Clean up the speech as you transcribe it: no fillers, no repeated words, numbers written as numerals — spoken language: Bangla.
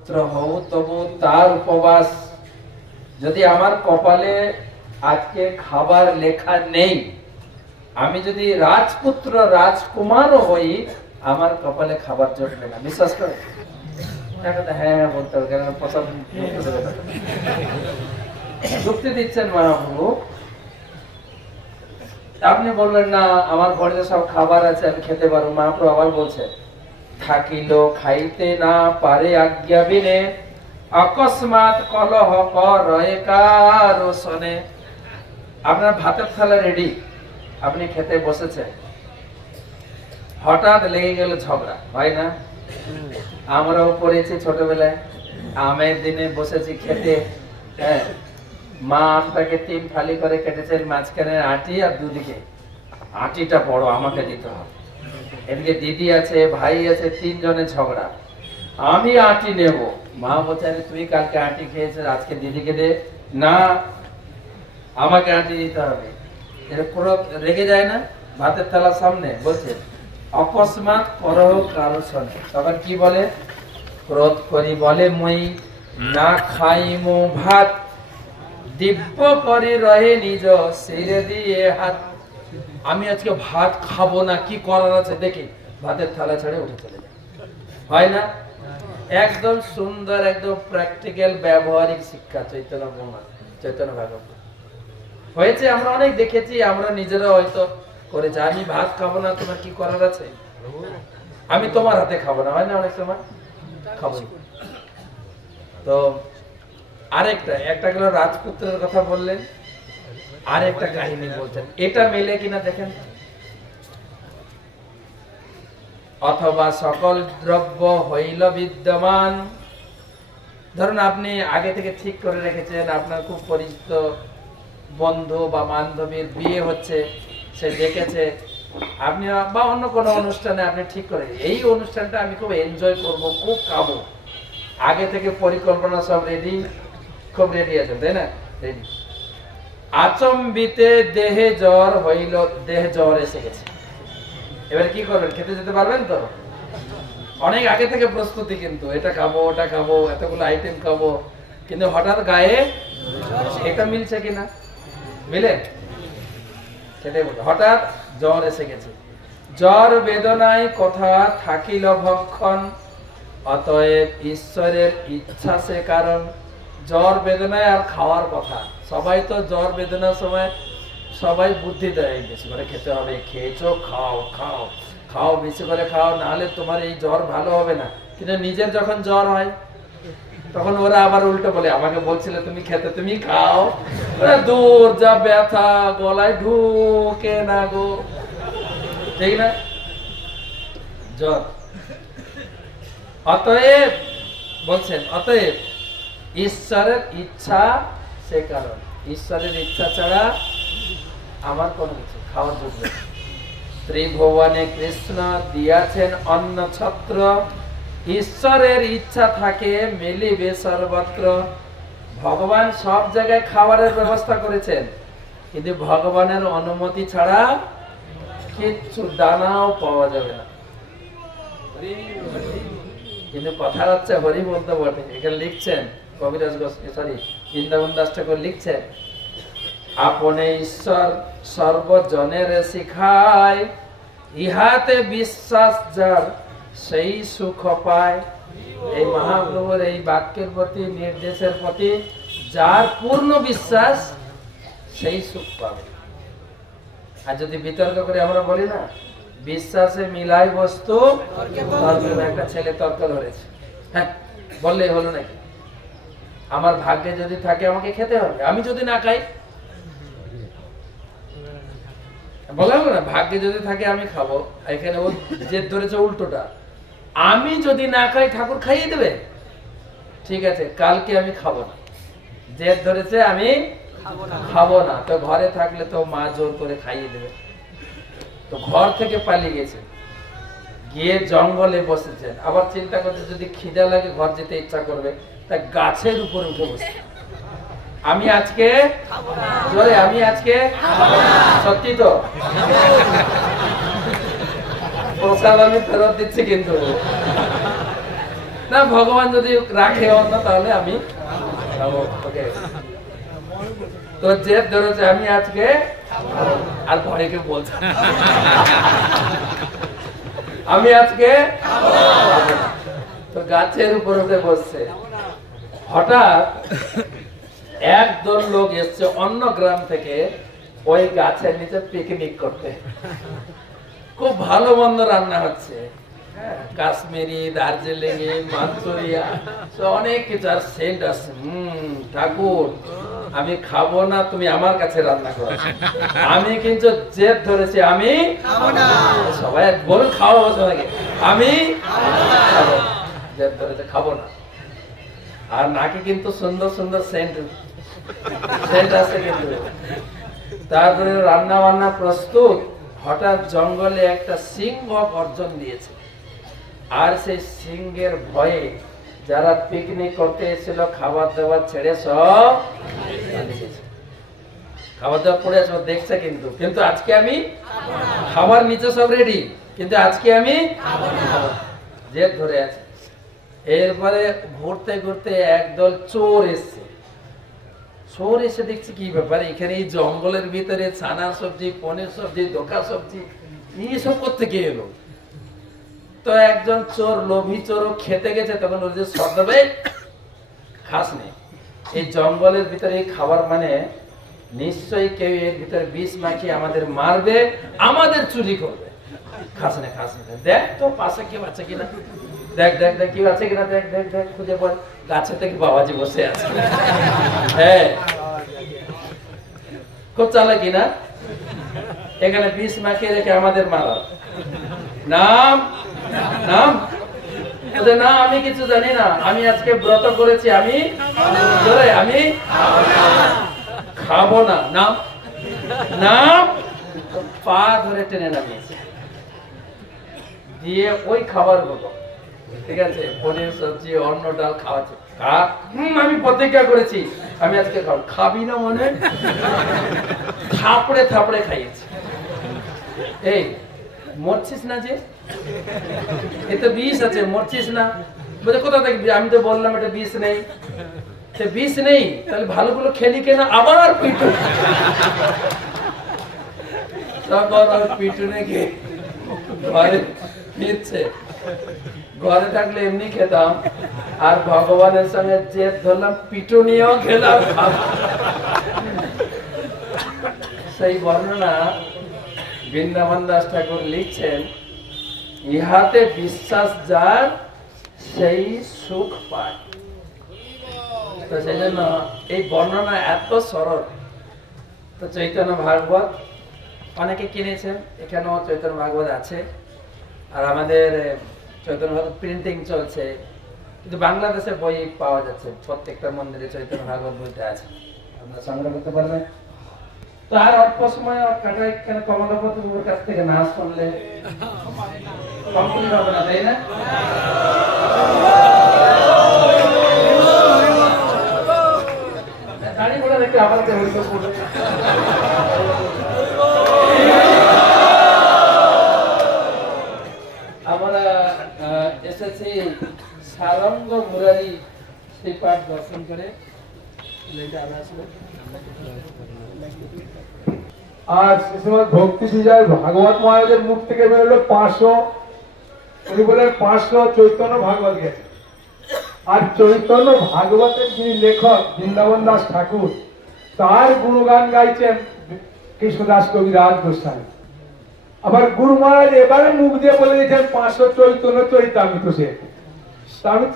রাজপুত্র হও তবু তার উপবাস। যদি আমার কপালে আজকে খাবার লেখা নেই, আমি যদি রাজপুত্র রাজকুমারও হই, আমার কপালে খাবার জুটবে না। বিশ্বাস করে? হ্যাঁ বলতে হবে, কেন প্রথম যুক্তি দিচ্ছেন মহাপ্রভু। আপনি বলবেন না আমার ঘরে সব খাবার আছে, আমি খেতে পারবো। মহাপ্রভু আবার বলছে, থাকিল খাইতে না পারে আজ্ঞা বিনে, অকস্মাৎ কলহ করে কারো শোনে। আপনার ভাতের থালা রেডি, আপনি খেতে বসেছেন, হঠাৎ লেগে গেল ঝগড়া, হয় না? আমরাও পড়েছি ছোটবেলায়, আমের দিনে বসেছি খেতে, হ্যাঁ, মা আমটাকে 3 ফালি করে কেটেছেন, মাঝখানে আটি আর দুদিকে আটিটা বড় আমাকে দিতে হবে। এদিকে দিদি আছে, ভাই আছে, 3 জনের ঝগড়া। আমি আটি নেব, মা বলছে তুই কালকে আটি খেয়েছিস, আজকে দিদিকে দে। না, আমাকে আটি দিতে হবে। পুরো রেগে যায় না? ভাতের থালার সামনে বলছে অকস্মাৎ করহ কারো শোনে। তখন কি বলে? ক্রোধ করি বলে মই না খাইমু ভাত, দিব্য করে রহে নিজ শিরে দিয়ে হাত। আমি আজকে ভাত খাবো না, কি করার আছে দেখি, ভাতের থালা ছেড়ে উঠে চলে যায়। হয় না? একদম সুন্দর, একদম প্র্যাকটিক্যাল ব্যবহারিক শিক্ষা চৈতন্য ভাগবত হয়েছে। আমরা অনেক দেখেছি, আমরা নিজেরা হয়তো করেছি। আমি ভাত খাবো না, তোমার কি করার আছে? আমি তোমার হাতে খাবো না, হয় না? অনেক সময় খাবো। তো একটা গেল রাজপুত্রের কথা বললেন, আরেকটা কাহিনী বলছেন, এটা মেলে কিনা দেখেন। অথবা সকল দ্রব্য হইল বিদ্যমান। ধরুন আপনি আগে থেকে ঠিক করে রেখেছেন, আপনার খুব পরিচিত বন্ধু বা বান্ধবীর বিয়ে হচ্ছে, সে দেখেছে, আপনি বা অন্য কোনো অনুষ্ঠানে আপনি ঠিক করে, এই অনুষ্ঠানটা আমি খুব এনজয় করব, খুব খাবো, আগে থেকে পরিকল্পনা সব রেডি, খুব রেডি আছে, তাই না? রেডি। আচম্বিতে দেহে জ্বর হইল, দেহে জ্বর এসে গেছে, এবারে কি করবেন? খেতে যেতে পারবেন তো? অনেক আগে থেকে প্রস্তুতি, কিন্তু এটা খাবো, ওটা খাবো, এতগুলো আইটেম খাবো, কিন্তু হঠাৎ গায়ে এটা মিলছে কিনা? মিলে? সেটাই বলবো, হঠাৎ জ্বর এসে গেছে। জ্বর বেদনায় কথা থাকিল ভক্ষণ, অতএব ঈশ্বরের ইচ্ছা সে কারণ। জ্বর বেদনায় আর খাওয়ার কথা, সবাই তো জ্বর বেদনার সময় সবাই বুদ্ধি দেয়, বেশি করে খেতে হবে, খেয়েছো খাও, খাও খাও, বেশি করে খাও, নাহলে তোমার এই জ্বর ভালো হবে না। কিন্তু নিজের যখন জ্বর হয়, তখন ওরা আবার উল্টো বলে, আমাকে বলছিলে তুমি খেতে, তুমি খাও, দূর যা ব্যথা, গলায় ঢুকে না গো, ঠিক না? জ্বর। অতএব বলছেন, অতএব ঈশ্বরের ইচ্ছা সে কারণ। ঈশ্বরের ইচ্ছা ছাড়া আমার কোনো কিছু খাওয়ার যোগ্য। ত্রিভুবনে কৃষ্ণ দিয়াছেন অন্ন ছত্র, ঈশ্বরের ইচ্ছা থাকে মেলিবে সর্বত্র। ভগবান সব জায়গায় খাবারের ব্যবস্থা করেছেন, কিন্তু ভগবানের অনুমতি ছাড়া কিচ্ছু দানাও পাওয়া যাবে না। কিন্তু কথা হচ্ছে হরি বলতে বটে। এখানে লিখছেন কবিরাজ গোস্বামী, বৃন্দাবন দাস ঠাকুর লিখছেন, আপনে ঈশ্বর সর্বজনের শিখায়, ইহাতে বিশ্বাস যার সেই সুখ পায়। এই মহাপ্রভুর এই বাক্যের প্রতি, নির্দেশের প্রতি যার পূর্ণ বিশ্বাস, সেই সুখ পাবে। আর যদি বিতর্ক করে আমরা বলি না, বিশ্বাসে মিলাই বস্তু, একটা ছেলে তর্ক ধরেছে, হ্যাঁ বললেই হলো নাকি? আমার ভাগ্যে যদি থাকে আমাকে খেতে হবে, আমি যদি না খাই, বললাম না, ভাগ্যে যদি থাকে আমি খাবো। এখানে ও জেদ ধরেছে উল্টোটা, আমি যদি না খাই ঠাকুর খাইয়ে দেবে, ঠিক আছে কালকে আমি খাবো না। জেদ ধরেছে আমি খাবো না, তো ঘরে থাকলে তো মা জোর করে খাইয়ে দেবে। তো ঘর থেকে পালিয়ে গেছে, গিয়ে জঙ্গলে বসেছেন। আবার চিন্তা করছে যদি খিদা লাগে ঘর যেতে ইচ্ছা করবে, তাই গাছের উপরে উঠে বসে, আমি আজকে জোরে, আমি আজকে সত্যি তো প্রসাদ আমি ফেরত দিচ্ছি, কিন্তু না ভগবান যদি রাখে অন্য তাহলে আমি তো জেদ ধরেছে আমি আজকে আর পরে কেউ বলছে আমি আজকে তো গাছের উপর উঠে বসছে। হঠাৎ একদল লোক এসছে অন্য গ্রাম থেকে ওই গাছের নিচে পিকনিক করতে। খুব ভালো মন্দ রান্না হচ্ছে, কাশ্মীরি, দার্জিলিং, মাঞ্চুরিয়া, অনেক কিছু, আর সেন্ট আছে। ঠাকুর আমি খাবো না, তুমি আমার কাছে রান্না করো। আমি কিন্তু জেদ ধরেছি আমি সবাই বলুন খাওয়া বসে থাকে, আমি জেদ ধরেছে খাবো না। আর নাকি কিন্তু সুন্দর সুন্দর সেন্ট আছে কিন্তু। তারপরে রান্না বান্না প্রস্তুত। হঠাৎ জঙ্গলে একটা সিংহ গর্জন দিয়েছে, আর সেই সিংহের ভয়ে যারা পিকনিক করতে এসেছিল খাবার দাবার ছেড়ে সব খাবার দাবার পড়ে আছে, দেখছে কিন্তু কিন্তু আজকে আমি খাবার নিচে সব রেডি, কিন্তু আজকে আমি জেদ ধরে আছে। এরপরে ঘুরতে ঘুরতে একদল চোর এসছে। চোর এসে দেখছি কি ব্যাপার, এখানে এই জঙ্গলের ভিতরে ছানা সবজি, পনির সবজি, ধোকা সবজি এইসব করতে গিয়ে এলো। তো একজন চোর, লোভী চোর, খেতে গেছে, তখন ওর যে শব্দ ভাই খাস নেই, এই জঙ্গলের ভিতরে খাবার মানে নিশ্চয়ই কেউ এর ভিতরে বিষ মাখিয়ে আমাদের মারবে, আমাদের চুরি করবে, খাস না খাস না। দেখ তো পাশে কেউ আছে কিনা, দেখ দেখ দেখ কেউ আছে কিনা, দেখ দেখ দেখ খুঁজে পড়। গাছে থেকে বাবাজি বসে আছে। হ্যাঁ খুব চালাকি না, এখানে বিষ মাখিয়ে রেখে আমাদের মারা। নাম নাম না, আমি কিছু জানি না, আমি আজকে ব্রত করেছি, আমি খাবো না। নাম নাম পা ধরে টেনে নামিয়েছে, দিয়ে ওই খাবার গুলো, ঠিক আছে, পনির সবজি, অন্ন ডাল খাওয়াচ্ছে। আমি প্রতিজ্ঞা করেছি আমি আজকে খাবো। খাবি না মনে থাপড়ে থাপড়ে খাইয়েছি। এই মরছিস না যে, এতে বিষ আছে, মরছিস না বলে কোথা থেকে? আমি তো বললাম এটা বিষ নেই। সে বিষ নেই তাহলে ভালোগুলো খেলি কেনা, আবার পিটু। তারপর পিটুনে গিয়ে ঘরে ফিরছে। ঘরে থাকলে এমনি খেতাম, আর ভগবানের সঙ্গে জেদ ধরলাম, পিটুনিও খেলাম। সেই বর্ণনা বৃন্দাবন দাস ঠাকুর লিখছেন, ইহাতে বিশ্বাস যার সেই সুখ পায়। তো সেই জন্য এই বর্ণনা এত সরল। তো চৈতন্য ভাগবত অনেকে কিনেছেন, এখানেও চৈতন্য ভাগবত আছে, আর আমাদের চৈতন্য ভাগবত প্রিন্টিং চলছে, কিন্তু বাংলাদেশে বই পাওয়া যাচ্ছে, প্রত্যেকটা মন্দিরে চৈতন্য ভাগবত বইটা আছে, আপনারা সংগ্রহ করতে পারবেন। তো আর অল্প সময় কাটাই, কেন কমলাপতির কাছ থেকে না শুনলে কমপ্লিট হবে না, তাই না? গাড়ি ঘোড়া দেখে আবার আমরা এসেছি সারঙ্গ মুরারি শ্রীপাঠ দর্শন করে। আর শ্রীমদ ভক্তি বিজয় ভাগবত মহারাজের মুখ থেকে বেরোলো 500, উনি বলেন 500 চৈতন্য ভাগবত গেছে। আর চৈতন্য ভাগবতের যিনি লেখক বৃন্দাবন দাস ঠাকুর, তার গুণগান গাইছেন কৃষ্ণদাস কবিরাজ গোস্বামী। আবার গুরু মহারাজ এবারে মুখ দিয়ে বলে দিয়েছেন 500 চৈতন্য চৈতামিত সে। আমি